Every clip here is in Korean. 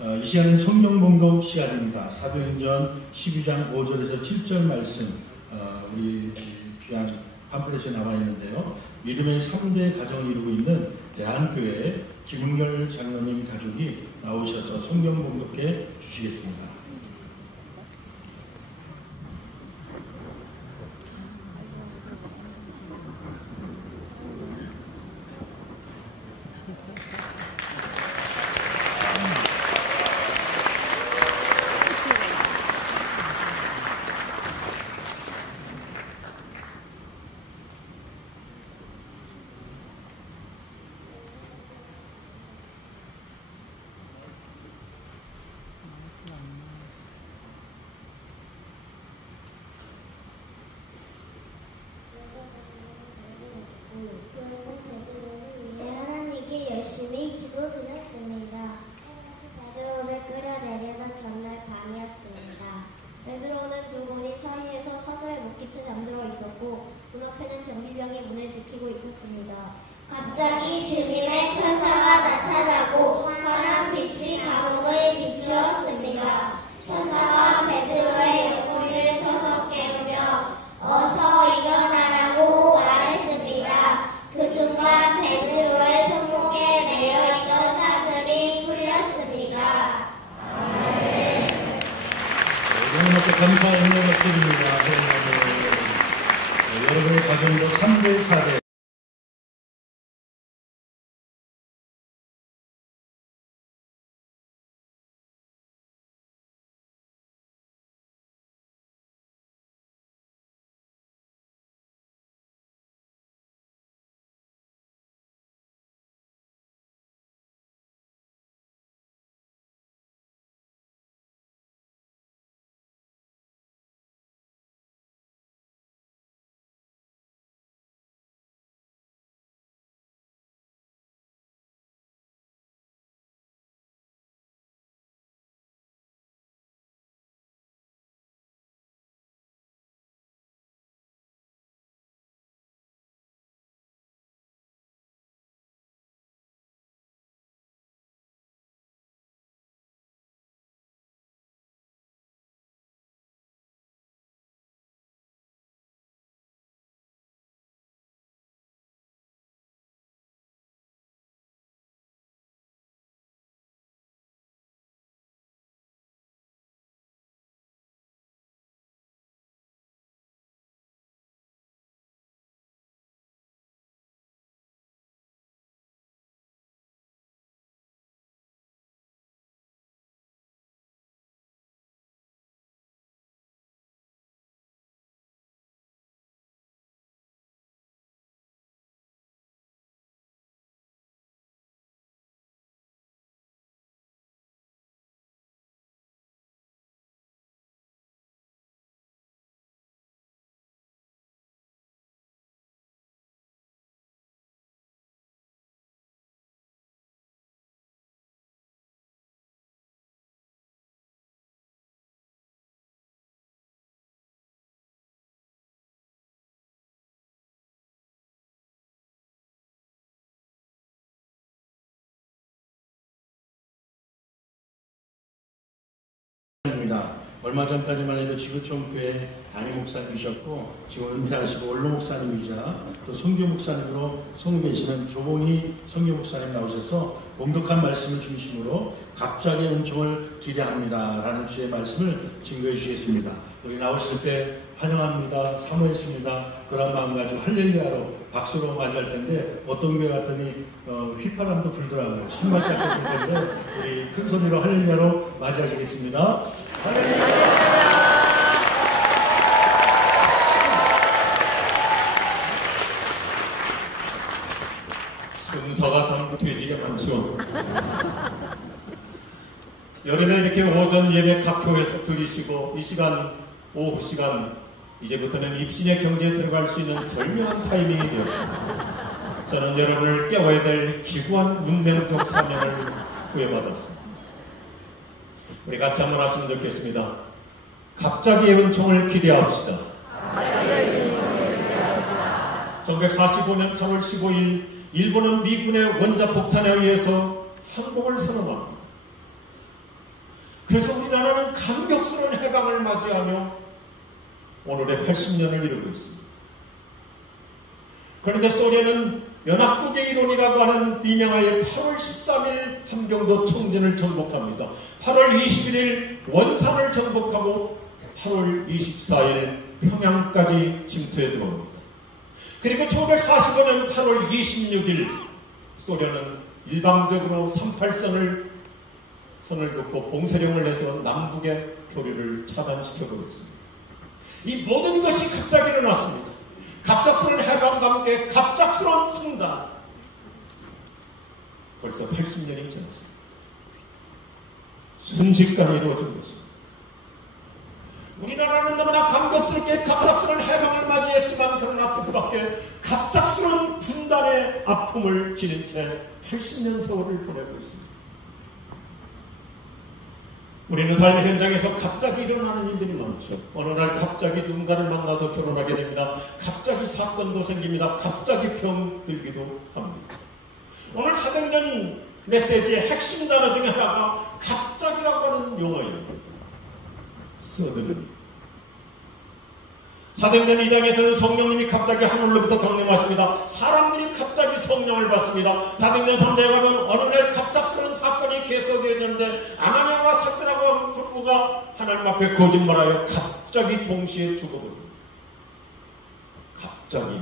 이 시간은 성경봉독 시간입니다. 사도행전 12장 5절에서 7절 말씀, 우리 귀한 팜플렛에 나와 있는데요. 믿음의 3대 가정을 이루고 있는 대한교회 김은결 장로님 가족이 나오셔서 성경봉독해 주시겠습니다. 열심히 기도 드렸습니다. 베드로를 끌어내려던 전날 밤이었습니다. 베드로는 두 고리 사이에서 사서에 못기쳐 잠들어 있었고 문 앞에는 경비병이 문을 지키고 있었습니다. 갑자기 주님의 천사가 나타나고 환한 빛이 감옥을 비추었습니다. 천사가 베드로의 옆구리를 쳐서 깨우며 어서 일어나라고 말했습니다. 그 순간 베드로의 손목에 매여있던 사슬이 풀렸습니다. 여러분께 감사의 은혜를 드립니다. 여러분의 가정도 3대 4대 얼마 전까지만 해도 지구촌교회 담임 목사님이셨고 지금 은퇴하시고 원로 목사님이자 또 선교 목사님으로 선고 계시는 조봉희 선교 목사님 나오셔서 봉독한 말씀을 중심으로 갑자기의 은총을 기대합니다 라는 주의 말씀을 증거해 주시겠습니다. 여기 나오실 때 환영합니다, 사모했습니다 그런 마음 가지고 할렐루야로 박수로 맞이할 텐데 어떤 교회 갔더니 휘파람도 불더라고요. 신발 잡고 불 텐데 우리 큰 소리로 할렐루야로 맞이하시겠습니다. 순서가 참 되지가 않죠. 열흘을 이렇게 오전 예배 각 교회에서 들으시고 이 시간 오후 시간 이제부터는 입신의 경지에 들어갈 수 있는 절묘한 타이밍이 되었습니다. 저는 여러분을 깨워야 될 기구한 운명적 사명을 부여받았습니다. 우리 같이 한번 하시면 좋겠습니다. 갑자기의 은총을 기대합시다. 1945년 8월 15일 일본은 미군의 원자폭탄에 의해서 항복을 선언합니다. 그래서 우리나라는 감격스러운 해방을 맞이하며 오늘의 80년을 이루고 있습니다. 그런데 소련은 연합국의 일원이라고 하는 비명하에 8월 13일 함경도 청진을 정복합니다. 8월 21일 원산을 정복하고 8월 24일 평양까지 침투해 들어옵니다. 그리고 1945년 8월 26일 소련은 일방적으로 38선을 긋고 봉쇄령을 내서 남북의 교류를 차단시켜버렸습니다. 이 모든 것이 갑자기 일어났습니다. 갑작스러운 해방과 함께 갑작스러운 풍당. 벌써 80년이 지났습니다. 순식간에 이루어진 것입니다. 우리나라는 너무나 감격스럽게 갑작스러운 해방을 맞이했지만 그러나 그 밖에 갑작스러운 분단의 아픔을 지닌 채 80년 세월을 보내고 있습니다. 우리는 삶의 현장에서 갑자기 일어나는 일들이 많죠. 어느 날 갑자기 누군가를 만나서 결혼하게 됩니다. 갑자기 사건도 생깁니다. 갑자기 병 들기도 합니다. 오늘 사도행전 메시지의 핵심 단어 중에 하나가 갑자기라고 하는 용어입니다. 서든리. 사도행전 2장에서는 성령님이 갑자기 하늘로부터 강림하십니다. 사람들이 갑자기 성령을 받습니다. 사도행전 3장에 가면 어느 날 갑작스러운 사건이 계속되어지는데 아나니아와 삽비라고 하는 부부가 하나님 앞에 거짓말하여 갑자기 동시에 죽어버립니다. 갑자기.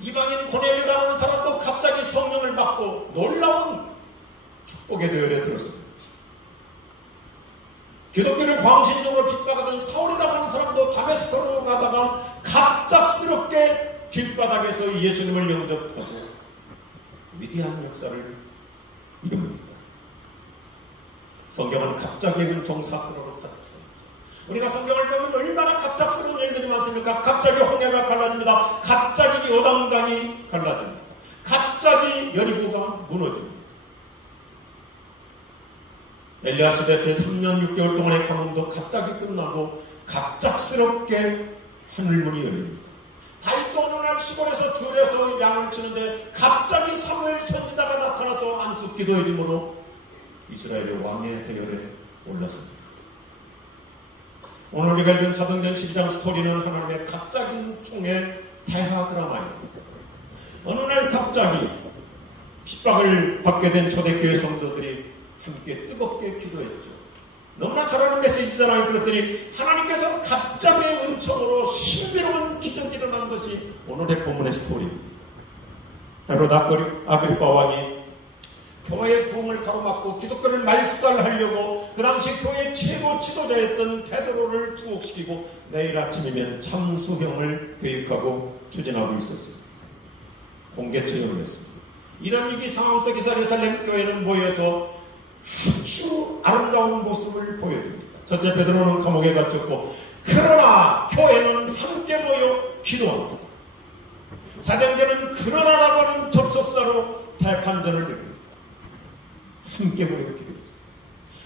이방인 고넬료라고 하는 사람도 갑자기 성령을 받고 놀라운 축복의 대열에 들었습니다. 기독교를 광신적으로 핍박하던 사울이라고 하는 사람도 다메스코로 가다가 갑작스럽게 길바닥에서 예수님을 영접하고 위대한 역사를 이룹니다. 성경은 갑자기 은총 사건으로 가득합니다. 우리가 성경을 보면 얼마나 갑작스러운 일들이 많습니까? 갑자기 홍해가 갈라집니다. 갑자기 요단강이 갈라집니다. 갑자기 여리고가 무너집니다. 엘리야 시대 때 3년 6개월 동안의 가뭄도 갑자기 끝나고 갑작스럽게 하늘문이 열립니다. 다윗도 어느 날 시골에서 들에서 양을 치는데 갑자기 사무엘 선지자가 나타나서 안수 기도해 주므로 이스라엘의 왕의 대열에 올랐습니다. 오늘 우리가 읽은 사도행전 12장 스토리는 하나님의 갑자기 총의 대하 드라마입니다. 어느 날 갑자기 핍박을 받게 된 초대교회 성도들이 함께 뜨겁게 기도했죠. 너무나 잘 아는 메시지잖아요. 그랬더니 하나님께서 갑자기 은총으로 신비로운 기적이 일어난 것이 오늘의 본문의 스토리입니다. 바로 아그리파 왕이 교회의 부흥을 가로막고 기독교를 말살하려고 그 당시 교회의 최고 지도자였던 베드로를 투옥시키고 내일 아침이면 참수형을 계획하고 추진하고 있었습니다. 공개 처형을 했습니다. 이런 위기 상황 속에서 예루살렘 교회는 모여서 아주 아름다운 모습을 보여줍니다. 첫째, 베드로는 감옥에 갇혔고 그러나 교회는 함께 모여 기도합니다. 사도행전은 그러나라고 하는 접속사로 대판전을 이룹니다. 함께 모여 기도했습니다.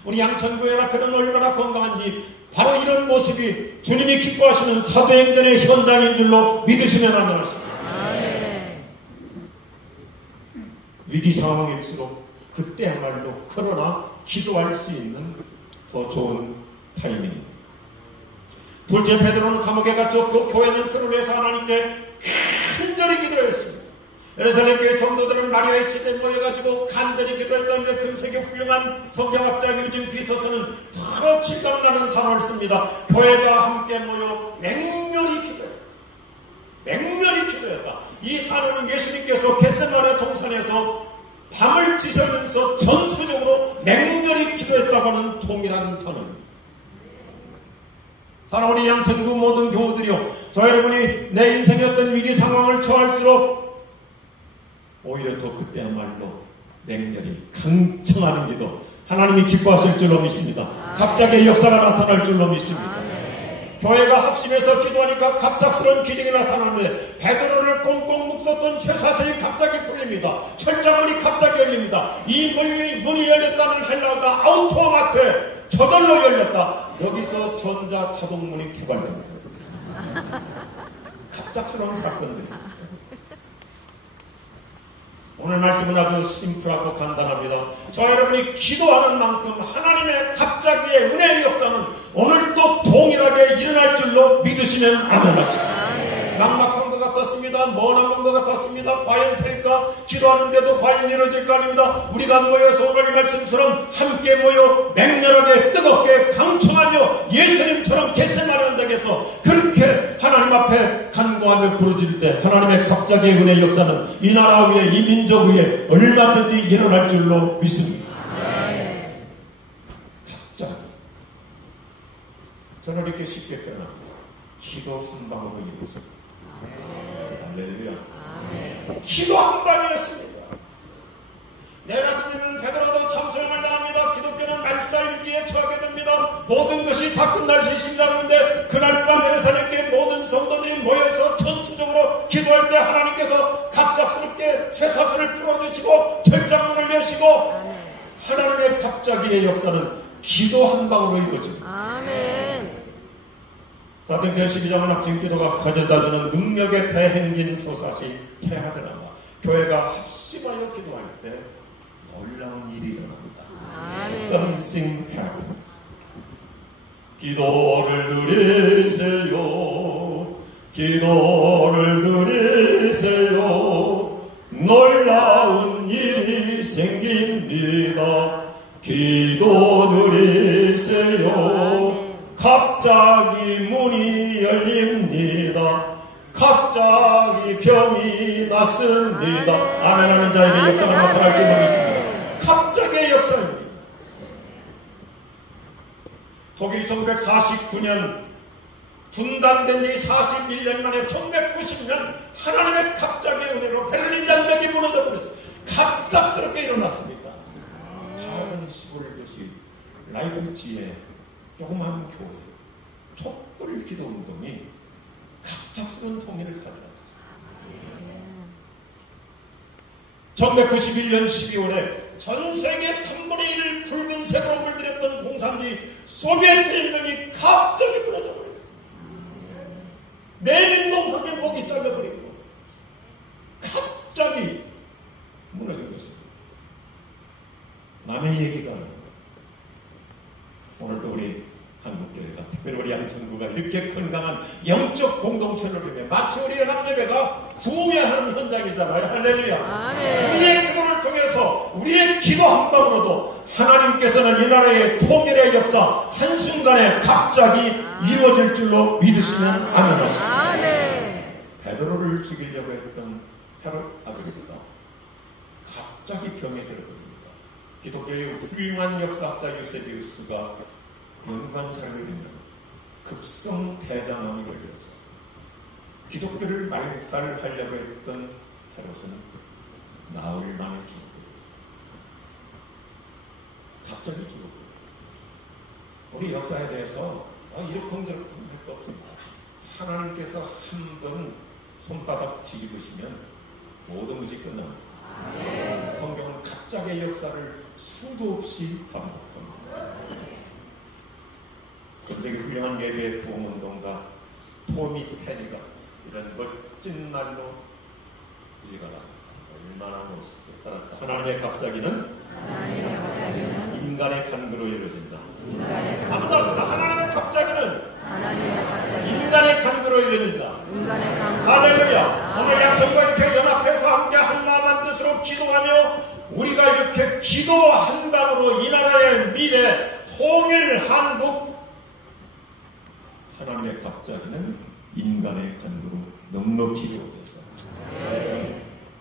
우리 양천교회 앞에는 얼마나 건강한지 바로 이런 모습이 주님이 기뻐하시는 사도행전의 현장인 줄로 믿으시면 안 되겠습니다. 위기 상황일수록 그때야말로 그러나 기도할 수 있는 더 좋은 타이밍입니다. 둘째, 베드로는 감옥에 갇혔고 교회는 그를 위해서 하나님께 간절히 기도했습니다. 예루살렘 교회 성도들은 마리아의 집에 모여가지고 간절히 기도했던데 금세기 훌륭한 성경학자 유진 피터스는 더 실감나는 단어를 씁니다. 교회가 함께 모여 맹렬히 기도했다. 이 단어는 예수님께서 겟세마네 동산에서 밤을 지새면서 전투적으로 맹렬히 기도했다고 하는 동일한 단어입니다. 사랑하는 양천구 모든 교우들이요, 저 여러분이 내 인생의 어떤 위기 상황을 처할수록 오히려 더 그때야말로 맹렬히 강청하는 기도, 하나님이 기뻐하실 줄로 믿습니다. 갑자기 역사가 나타날 줄로 믿습니다. 교회가 합심해서 기도하니까 갑작스러운 기적이 나타나는데 베드로를 꽁꽁 묶었던 쇠사슬이 갑자기 풀립니다. 철장문이 갑자기 열립니다. 이 문이 열렸다는 헬라어가 아우토마테, 저절로 열렸다. 여기서 전자자동문이 개발됩니다. 갑작스러운 사건들. 오늘 말씀은 아주 심플하고 간단합니다. 저 여러분이 기도하는 만큼 하나님의 갑자기의 은혜의 역사는 오늘 또 동일하게 일어날 줄로 믿으시면 아멘하시고. 막막한 것 같았습니다. 머나먼 것 같았습니다. 과연 될까? 기도하는데도 과연 이루어질까 아닙니다. 우리가 모여서 오늘 이 말씀처럼 함께 모여 맹렬하게 뜨겁게 강청하며 예수님처럼 겟세마네 언덕에서 그렇게 하나님 앞에 간구하며 부르짖을 때 하나님의 갑자기의 은혜의 역사는 이 나라 위에 이 민족 위에 얼마든지 일어날 줄로 믿습니다. 갑자기 저는 이렇게 쉽게 표현합니다. 기도 한 방으로 이루어서 할렐루야. 기도 한 방이었습니다. 내일 아침에는 베드로도 참소연을 당합니다. 기독교는 말살위기에 처하게 됩니다. 모든 것이 다 끝날 수 있습니다. 그런데 그날 밤 예루살렘에 모든 성도들이 모여서 전투적으로 기도할 때 하나님께서 갑작스럽게 쇠사슬을 풀어주시고 철장문을 여시고 하나님의 갑자기의 역사는 기도 한 방으로 이루어집니다. 아멘. 사도행전 12장은 합심 기도가 가져다주는 능력의 대행진 소사시 태하드라마 교회가 합심하여 기도할 때 놀라운 일이 일어납니다. Something happens. 기도를 드리세요. 기도를 드리세요. 놀라운 일이 생깁니다. 기도 드리세요. 갑자기 문이 열립니다. 갑자기 병이 났습니다. 아멘 하는 자에게 역사가 나타날 줄 믿습니다. 갑자기의 역사입니다. 독일이 1949년 분단된 지 41년 만에 1990년 하나님의 갑자기의 은혜로 베를린 장벽이 무너져 버렸습니다. 갑작스럽게 일어났습니다. 작은 시골 도시 라이프치히의 조그만 교회 촛불 기도 운동이 갑작스러운 통일을 가져왔습니다. 1991년 12월에 전 세계 3분의 1을 붉은색으로 물들였던 공산주의 소비에트 연맹이 갑자기 무너져 버렸습니다. 레닌 동상의 목이 잘려버리고 갑자기 무너져 버렸습니다. 남의 얘기가 아닙니다. 오늘도 우리 한국교회가 특별히 우리 양천구가 이렇게 건강한 영적 공동체를 위해 마치 우리 연합예배가 구매하는 현장이잖아요. 할렐루야. 아멘. 우리의 기도를 통해서 우리의 기도 한 방으로도 하나님께서는 이 나라의 통일의 역사 한순간에 갑자기 이루어질 줄로 믿으시면 아멘하십니다. 아멘. 베드로를 죽이려고 했던 헤롯 아그리파가 갑자기 병에 들어버립니다. 기독교의 훌륭한 역사학자 유세비우스가 연관차를 이루면 급성 대장암이 걸려서 기독교를 말살하려고 했던 헤롯은 나흘 만에 죽었습니다. 갑자기 죽었고 우리 역사에 대해서 이러쿵저러쿵 할 거 없습니다. 하나님께서 한 번 손바닥 뒤집으시면 모든 것이 끝납니다. 성경은 갑자기의 역사를 수도 없이 반복합니다. 전세계 훌륭한 예배의 부흥운동가 토미 테리가 이런 멋진 말로 읽어라. 얼마나 멋있어. 따라서 하나님의 갑자기는 인간의 간구로 이루어진다. 아무도 없습니다. 하나님의 갑자기는 인간의 간구로 이루어진다. 할렐루야. 오늘 양천과 이렇게 연합해서 함께 한 마음 한 뜻으로 기도하며 우리가 이렇게 기도 한 방으로 이 나라의 미래 통일 한국 하나님의 갑자기는 인간의 간구로 넉넉히 이루어져서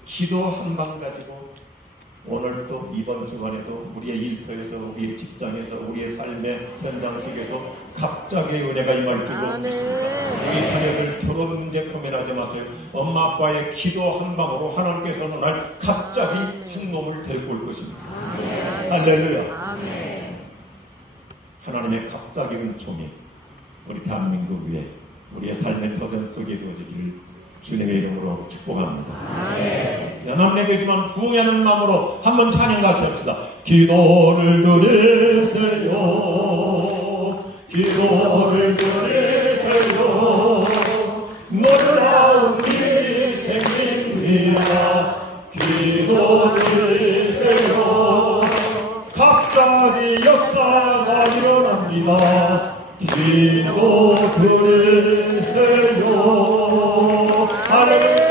기도 한 방 가지고 오늘 또 이번 주간에도 우리의 일터에서 우리의 직장에서 우리의 삶의 현장 속에서 갑자기 은혜가 임할 줄로 믿습니다. 우리 자녀들 결혼 문제 고민하지 마세요. 엄마 아빠의 기도 한 방으로 하나님께서는 날 갑자기 한 놈을 데리고 올 것입니다. 할렐루야. 하나님의 갑자기 은총이 우리 대한민국 위에 우리의 삶의 터전 속에 이루어지기를 주님의 이름으로 축복합니다. 연합예배지만 부흥하는 마음으로 한번 찬양 같이 합시다. 기도를 드리세요. 기도를 드리세요. 놀라운 일이 생깁니다. 기도 기도드리세요. 갑자기 역사가 일어납니다. 기도드리세요. 할렐루야.